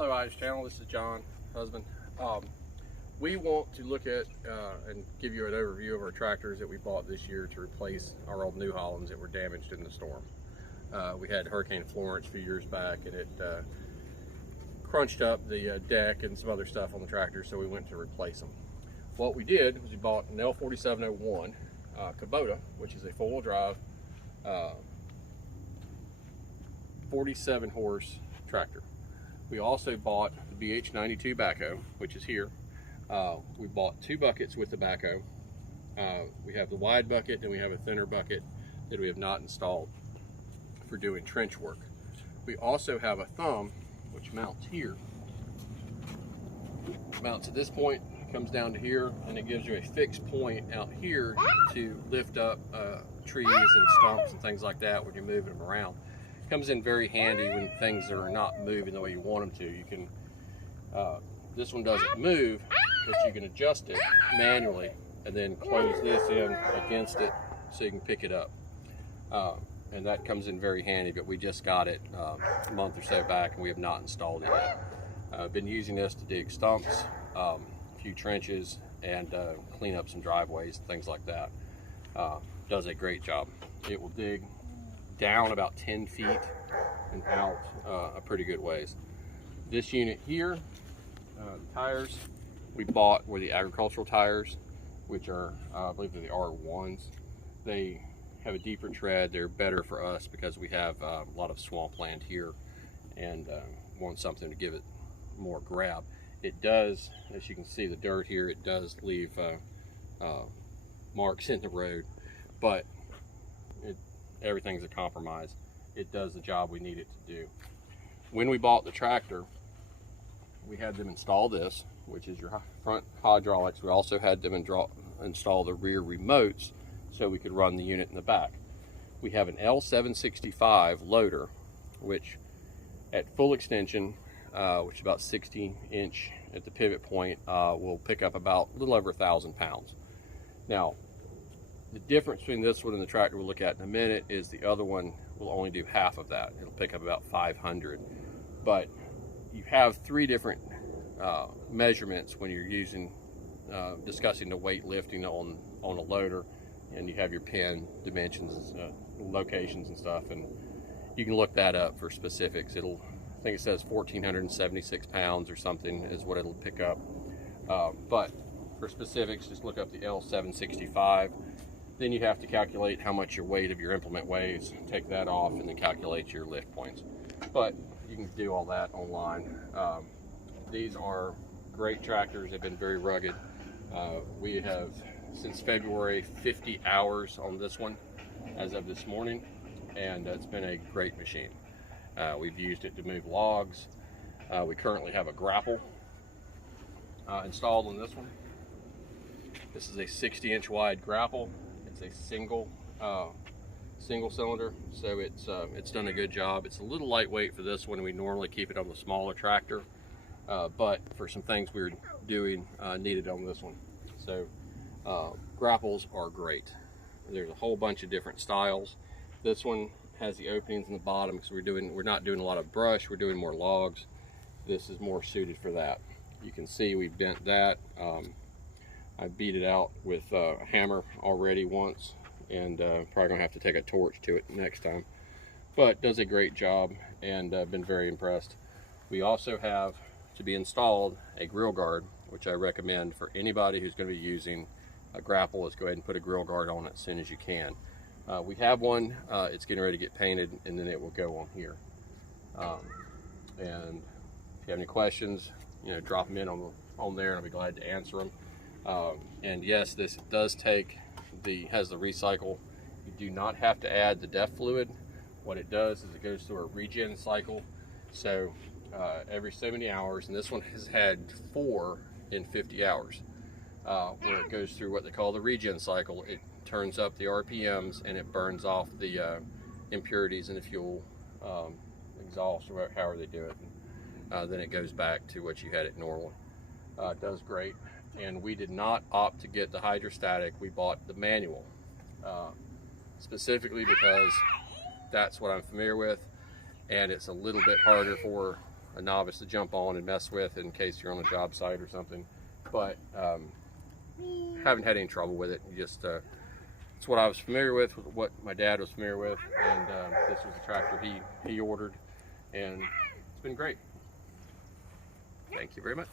Hello, IRIS channel. This is John, husband. We want to look at and give you an overview of our tractors that we bought this year to replace our old New Hollands that were damaged in the storm. We had Hurricane Florence a few years back, and it crunched up the deck and some other stuff on the tractor, so we went to replace them. What we did was we bought an L4701 Kubota, which is a four-wheel drive 47 horse tractor. We also bought the Bh92 Backhoe, which is here. We bought two buckets with the backhoe. We have the wide bucket and we have a thinner bucket that we have not installed for doing trench work. We also have a thumb which mounts here. Mounts at this point, comes down to here, and it gives you a fixed point out here to lift up trees and stumps and things like that when you're moving them around. Comes in very handy when things are not moving the way you want them to. You can, this one doesn't move, but you can adjust it manually and then close this in against it so you can pick it up. And that comes in very handy, but we just got it a month or so back and we have not installed it yet. I've been using this to dig stumps, a few trenches, and clean up some driveways and things like that. Does a great job. It will dig down about 10 feet and out a pretty good ways. This unit here, the tires we bought were the agricultural tires, which are, I believe they're the R1s. They have a deeper tread. They're better for us because we have a lot of swampland here and want something to give it more grab. It does, as you can see the dirt here, it does leave marks in the road, but everything's a compromise. It does the job we need it to do. When we bought the tractor, we had them install this, which is your front hydraulics. We also had them install the rear remotes so we could run the unit in the back. We have an L765 loader, which at full extension, which is about 60 inch at the pivot point, will pick up about a little over 1,000 pounds. Now, the difference between this one and the tractor we'll look at in a minute is the other one will only do half of that. It'll pick up about 500. But you have three different measurements when you're using, discussing the weight lifting on a loader, and you have your pin dimensions, locations and stuff, and you can look that up for specifics. I think it says 1,476 pounds or something is what it'll pick up. But for specifics, just look up the L765. Then you have to calculate how much your weight of your implement weighs, take that off, and then calculate your lift points. But you can do all that online. These are great tractors. They've been very rugged. We have, since February, 50 hours on this one as of this morning, and it's been a great machine. We've used it to move logs. We currently have a grapple installed on this one. This is a 60-inch wide grapple. It's a single cylinder, so it's done a good job. It's a little lightweight for this one. We normally keep it on the smaller tractor, but for some things we were doing, needed on this one. So grapples are great. There's a whole bunch of different styles. This one has the openings in the bottom because we're not doing a lot of brush. We're doing more logs. This is more suited for that. You can see we've bent that. I beat it out with a hammer already once, and probably gonna have to take a torch to it next time. But does a great job, and I've been very impressed. We also have to be installed a grill guard, which I recommend for anybody who's going to be using a grapple. Is go ahead and put a grill guard on it as soon as you can. We have one. It's getting ready to get painted, and then it will go on here. And if you have any questions, drop them in on there, and I'll be glad to answer them. And yes, this does has the recycle. You do not have to add the DEF fluid. What it does is it goes through a regen cycle. So every 70 hours, and this one has had 4 in 50 hours, where it goes through what they call the regen cycle. It turns up the RPMs and it burns off the impurities in the fuel, exhaust, or however they do it. Then it goes back to what you had it normally. It does great. And we did not opt to get the hydrostatic. We bought the manual, specifically because that's what I'm familiar with, and it's a little bit harder for a novice to jump on and mess with in case you're on a job site or something. But haven't had any trouble with it. Just it's what I was familiar with, what my dad was familiar with, and this was the tractor he ordered, and it's been great. Thank you very much.